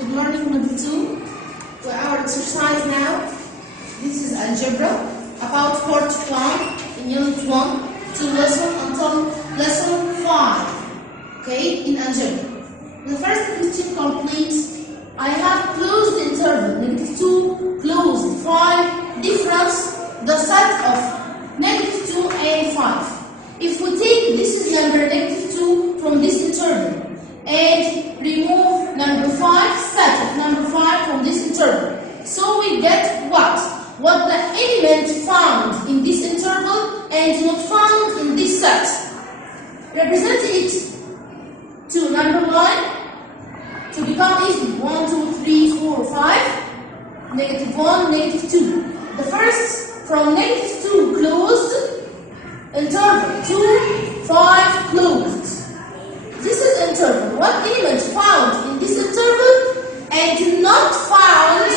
Good morning, number 2. For our exercise now, this is algebra about part 1 in unit 1 to lesson until lesson 5. Okay, in algebra. The first question complete. I have closed the interval -2, closed 5, difference the set of -2 and 5. If we take this is number -2 from this interval and remove number 5, set of number 5 from this interval, so we get what? What the element found in this interval and not found in this set. Represent it to number 1 to become easy. 1, 2, 3, 4, 5. -1, -2. The first from -2 closed interval 2, 5 closed. This is interval. What element found in this interval and not found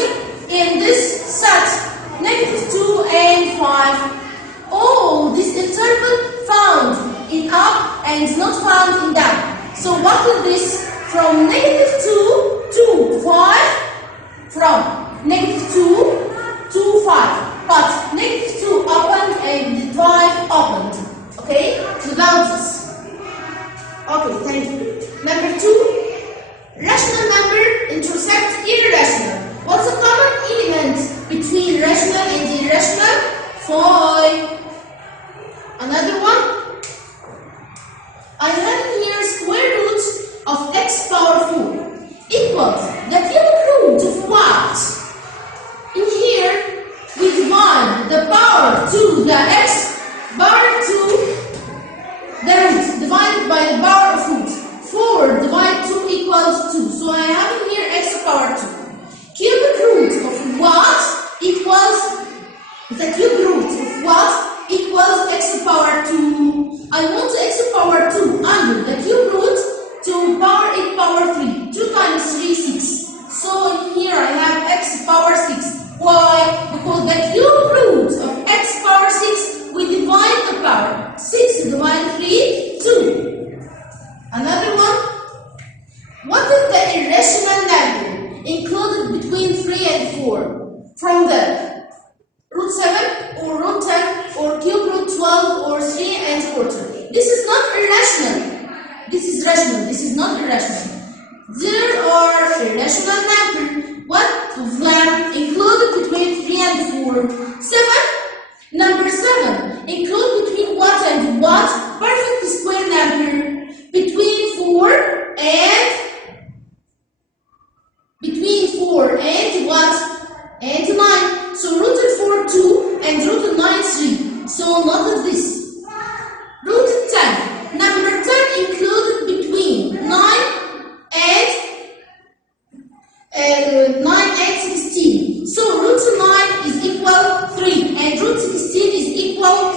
in this set? -2 and 5. Oh, this interval found in up and not found in down. So what is this? From -2 to 5. From -2 to 5. But -2 opened and 5 opened. Okay? Without this. Okay, thank you. Number 2, rational number intersect irrational. What's the common element between rational and irrational? 5. Another one. I have here square root of x power 4 equals the cubic root of what? In here, we divide the power to the x power 2 the root divided by the power of root. 4 divided 2 equals 2. So I have in here x power 2. Cubic root of what equals the cubic root of what equals x power 2. I want x power 2 under the cube root to power 8 power 3. 2 times 3, 6. So in here I have x power 6. Why? Because the cube root of x power 6, we divide the power. 6 divided 3, 2. Another one. What is the irrational number included between 3 and 4? From the root 7 or root 10 or cube root 12 or 3 and 40. This is not irrational. This is rational. This is not irrational. There are irrational numbers. What of them included between 3 and 4? 7. Number 7 include between what and what? Perfect square number. Between 4 and what? And 9. So root of 4 2 and root of 9 3. So not of this. Root of 10. Number 10 included between 9 and 16. So root of 9 is equal 3 and root 16 is equal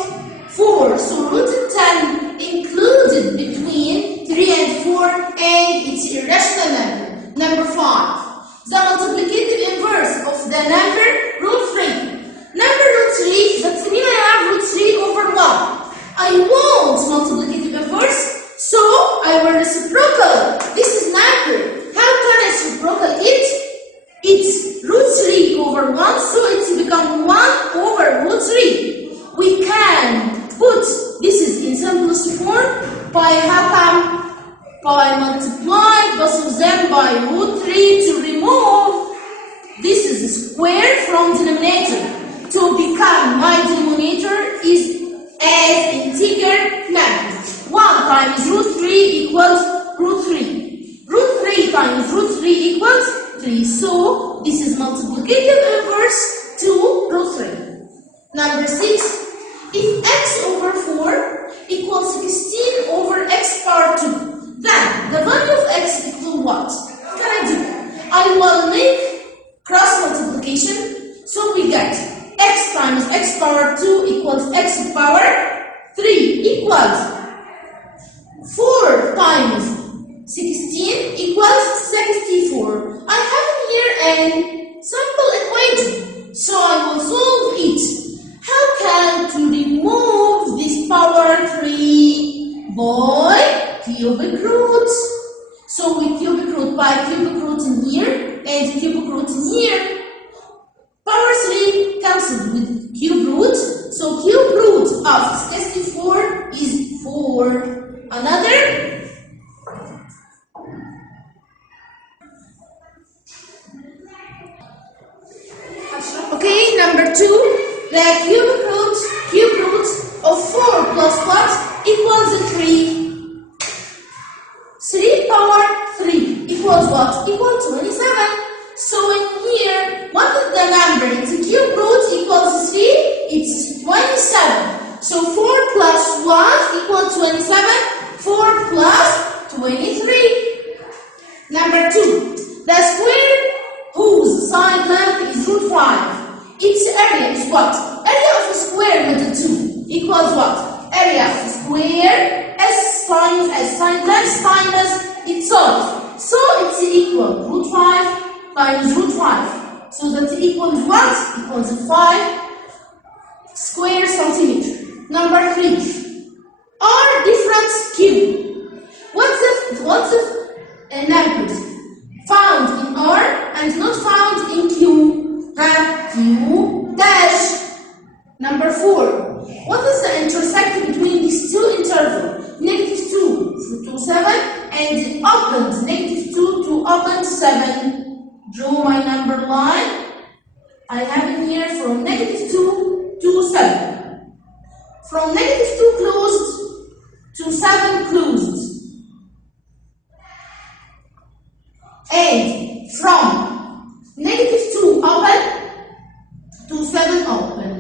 4. So root of 10 included between 3 and 4 and it's irrational number. Number 5. The multiplicative inverse of the number root 3. Number root 3, that means I have root 3 over 1. I want multiplicative inverse, so I will reciprocal. This is number. How can I reciprocal it? It's root 3 over 1, so it's become 1 over root 3. We can put this is in simplest form by how come? By multiply both of them by root 3 to remove this is a square from denominator to become my denominator is as integer number. 1 times root 3 equals root 3. Root 3 times root 3 equals 3. So this is multiplicative inverse to root 3. Number 6. If x over 4 equals 16 over x power 2, then the value of x equals what? What can I do? I will make cross multiplication. So we get x times x power 2 equals x power 3 equals 4 times 16 equals 64. I have here a simple equation. So I will solve it. How can to remove this power 3? By cubic roots. So with cubic root by cubic root in here, 2, the cube root of 4 plus what equals 3. 3 power 3 equals what? Equals 27. So in here, what is the number? The cube root equals 3, it's 27. So 4 plus 1 equals 27. 4 plus 23. Number 2, the square whose side length is root 5. Its area is what? Area of a square with 2 equals what? Area of a square s times s side length times its side. So it's equal root 5 times root 5. So that equals what? Equals 5 square centimeter. Number 3, R difference Q. What's the numbers found in R and not found in Q? Q dash. Number 4, what is the intersect between these two intervals? -2 to 7 and opened -2 to opened 7. Draw my number line. I have in here from -2 to 7. From -2 closed to 7 closed. And from -2 open to 7 open.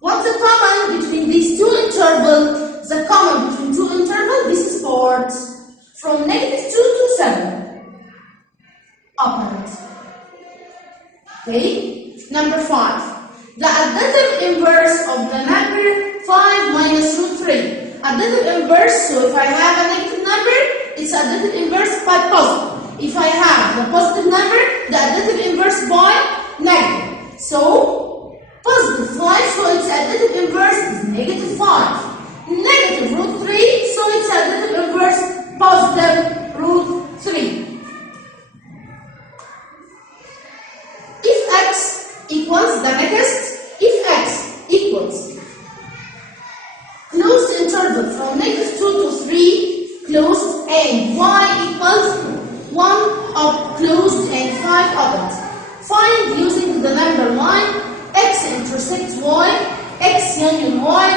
What's the common between these two intervals? The common between two intervals, this is part. From -2 to 7. Opened. Okay. Number 5. The additive inverse of the number 5 minus root 3. Additive inverse, so if I have a negative number, its additive inverse by positive. If I have the positive number, the additive inverse by negative. So, positive 5, so its additive inverse is -5. Negative root 3, so its additive inverse positive root 3. If x equals the next, if x equals closed interval from -2 to 3 closed and y equals 1 up closed and 5 opened. Find using the number line x intersects y, x union y,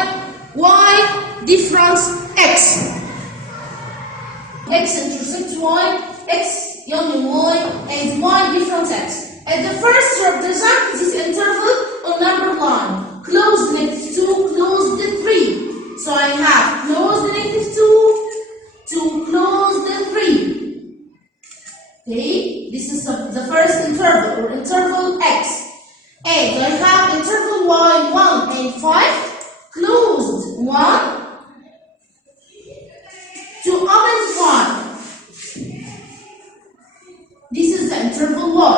y difference x. X intersects y, x union y, and y difference x. At the first, represent this interval on number line. Closed -2, closed 3. So I have closed -2 to closed 3. Okay, this is the first interval or interval x. And I have interval y 1 and 5. Closed 1 to open 5. This is the interval y.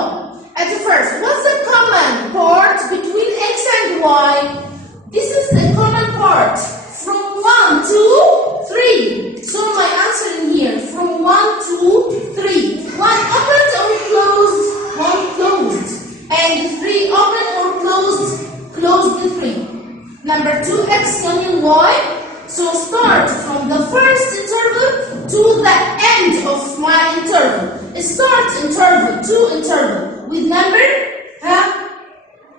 At the first, what's the common part between x and y? This is the common part from 1 to 3. So my answer in here, from 1 to 3. 1 opened or closed? 1 closed. And 3 open or closed? Closed 3. Number 2, x union y. So start from the first interval to the end of my interval. Start interval to interval with number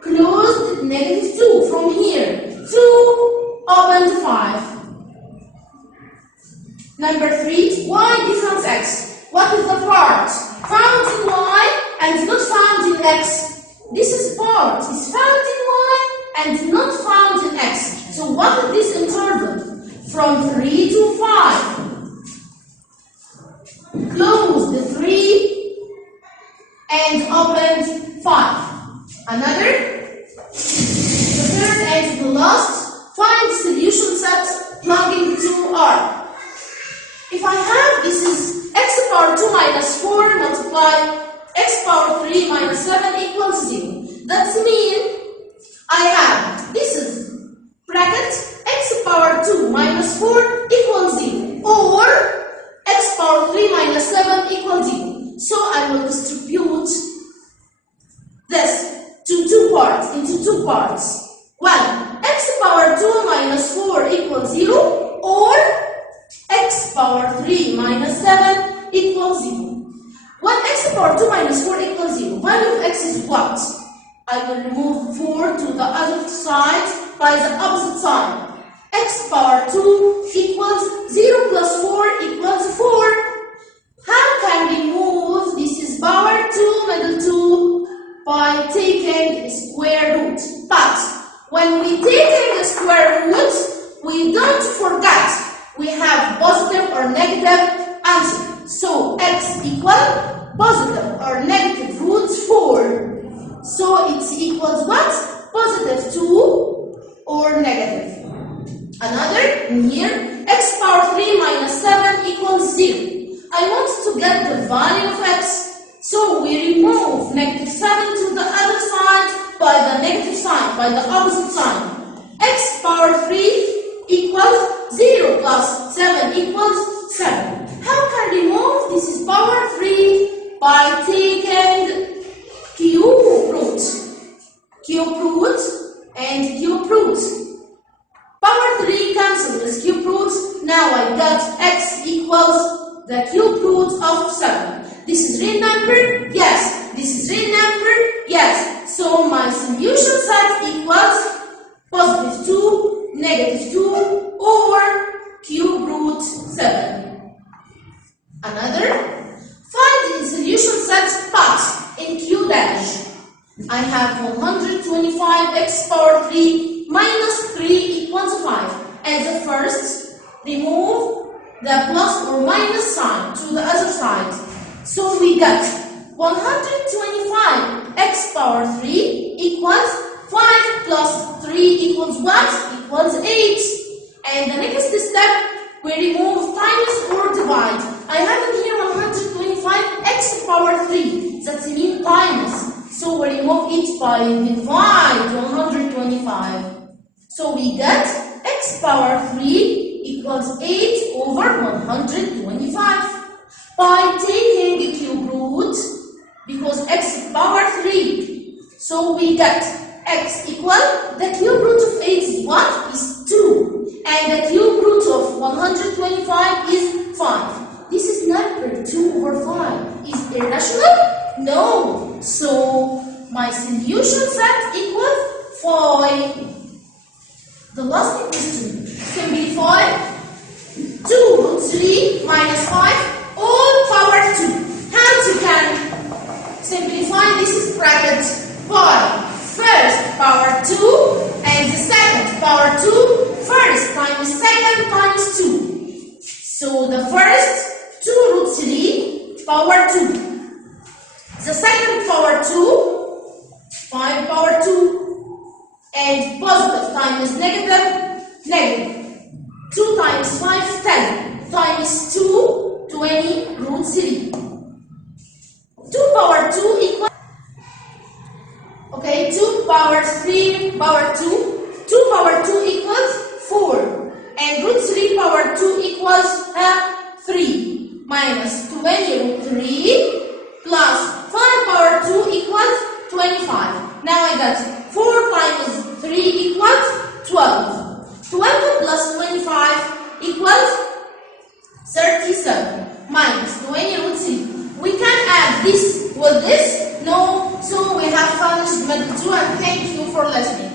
closed -2 from here. 2 open 5. Number 3, y difference x. What is the part found in y and not found in x? This is part is found in y and not found in x. So what is this interval? From 3 to 5. Closed 3 and opened 5. Another. The third and the last. Find solution set plugging to R. If I have this is x power 2 minus 4 multiply x power 3 minus 7 equals 0. That means I have this is bracket x power 2 minus 4 equals 0 or x power 3 minus 7 equals 0. So I will distribute this into two parts. Well, x power 2 minus 4 equals 0 or x power 3 minus 7 equals 0. When x power 2 minus 4 equals 0, value of x is what? I will remove 4 to the other side by the opposite sign. X power 2 equals 0 plus 4 equals 4. How can we move this is power 2 middle 2 by taking a square root? But when we taking a square root, we don't forget we have positive or negative answer. So x equal positive or negative root 4. So it equals what? Positive 2 or negative. Another in here, x power 3 minus 7 equals 0. I want to get the value of x. So we remove negative 7 to the other side by the negative sign, by the opposite sign. X power 3 equals 0 plus 7 equals 7. How can we remove this is power 3 by taking cube root. Cube root and cube root. Power 3 cancel this cube root. Now I got x equals the cube root of 7. This is real number? Yes. This is real number? Yes. So my solution set equals positive 2, negative 2, or cube root 7. Another, find in solution set part in Q dash. I have 125 x power 3 minus 3 equals 5. At the first, remove the plus or minus sign to the other side. So we got 125 x power 3 equals 5 plus 3 equals what? Equals 8. And the next step, we remove times or divide. I have in here 125 x power 3. That's mean times. So we remove it by divide 125. So we get x power 3 equals 8 over 125. By taking the cube root, because x is power 3, so we get x equal, the cube root of 8 is what? Is 2. And the cube root of 125 is 5. This is number 2 over 5. Is irrational? No. So my solution set equals 5. The last question. Simplify 2 root 3 minus 5 all power 2. How you can simplify this is bracket by first power 2 and the second power 2. First times second times 2. So the first 2 root 3 power 2. The second power 2 5 power 2. And positive times negative, negative. 2 times 5, 10. Times 2, 20 root 3. 2 power 2 equals, okay, 2 power 3 power 2. 2 power 2 equals 4. And root 3 power 2 equals 3. Minus 20 root 3 plus 5 power 2 equals 25. Now I got 4 times 3 equals 12. 12 plus 25 equals 37. Minus 20 root 3. We can add this with this? No. So we have finished method 2 and thank you for listening.